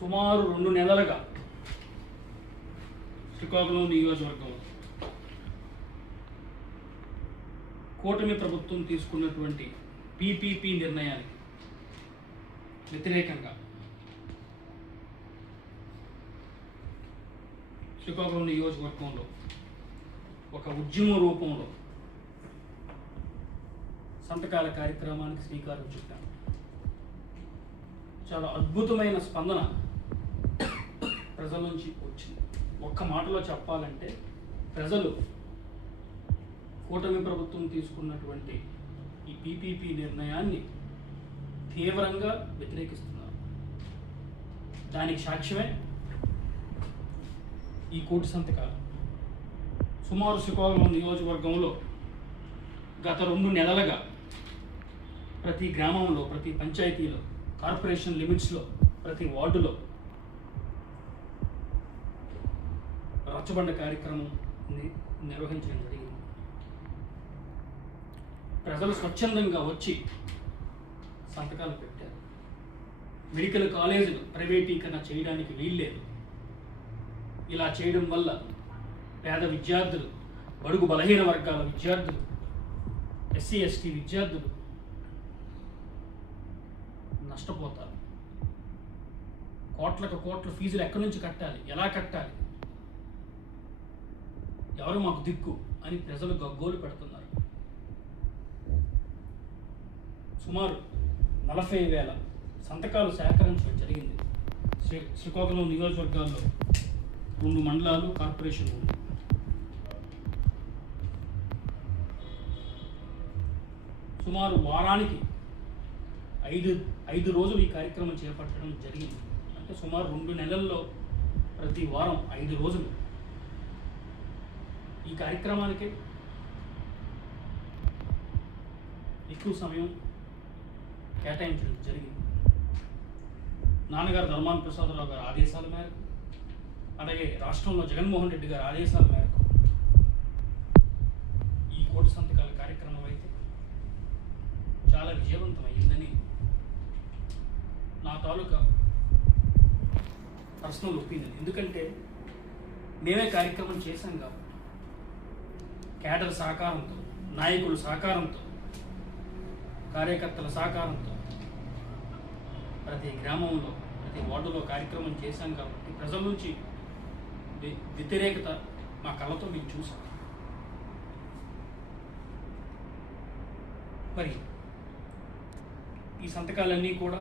సుమారు 2 నెలలుగా శ్రీకాకుళం నియోజకవర్గంలో కూటమి ప్రభుత్వం తీసుకున్నటువంటి పీపీపీ నిర్ణయానికి వ్యతిరేకంగా శ్రీకాకుళం నియోజకవర్గంలో ఒక ఉద్యమ రూపంలో సంతకాల కార్యక్రమానికి శ్రీకారం చుట్టాం. చాలా అద్భుతమైన స్పందన ప్రజల నుంచి వచ్చింది. ఒక్క మాటలో చెప్పాలంటే ప్రజలు కూటమి ప్రభుత్వం తీసుకున్నటువంటి ఈ పీపీపీ నిర్ణయాన్ని తీవ్రంగా వ్యతిరేకిస్తున్నారు. దానికి సాక్ష్యమే ఈ కోటి సంతకాలు. సుమారు శ్రీకాకుళం నియోజకవర్గంలో గత 2 నెలలుగా ప్రతి గ్రామంలో, ప్రతి పంచాయతీలో, కార్పొరేషన్ లిమిట్స్లో, ప్రతి వార్డులో రచ్చబండ కార్యక్రమం నిర్వహించడం జరిగింది. ప్రజలు స్వచ్ఛందంగా వచ్చి సంతకాలు పెట్టారు. మెడికల్ కాలేజీలు ప్రైవేటీకరణ చేయడానికి వీల్లేదు. ఇలా చేయడం వల్ల పేద విద్యార్థులు, బడుగు బలహీన వర్గాల విద్యార్థులు, ఎస్సీ ఎస్టీ విద్యార్థులు నష్టపోతారు. కోట్లకు కోట్ల ఫీజులు ఎక్కడి నుంచి కట్టాలి, ఎలా కట్టాలి, ఎవరు మాకు దిక్కు అని ప్రజలు గగ్గోలు పెడుతున్నారు. సుమారు 40,000 సంతకాలు సేకరించడం జరిగింది. శ్రీకాకుళం నియోజకవర్గాల్లో 2 మండలాలు, కార్పొరేషన్ ఉంది. సుమారు వారానికి 5 రోజులు ఈ కార్యక్రమం చేపట్టడం జరిగింది. అంటే సుమారు 2 నెలల్లో ప్రతి వారం 5 రోజులు ఈ కార్యక్రమానికి ఎక్కువ సమయం కేటాయించడం జరిగింది. నాన్నగారు ధర్మాన ప్రసాదరావు గారి ఆదేశాల మేరకు, అలాగే రాష్ట్రంలో జగన్మోహన్ రెడ్డి గారి ఆదేశాల మేరకు ఈ కోటి సంతకాల కార్యక్రమం అయితే చాలా విజయవంతమైందని నా తాలూకా పర్సనల్ ఒపీనియన్. ఎందుకంటే మేమే కార్యక్రమం చేశాం కాబట్టి కేడర్ సహకారంతో, నాయకుల సహకారంతో, కార్యకర్తల సహకారంతో ప్రతి గ్రామంలో, ప్రతి వార్డులో కార్యక్రమం చేశాం కాబట్టి ప్రజల నుంచి వ్యతిరేకత మా కళ్ళతో మేము చూసాం. మరి ఈ సంతకాలన్నీ కూడా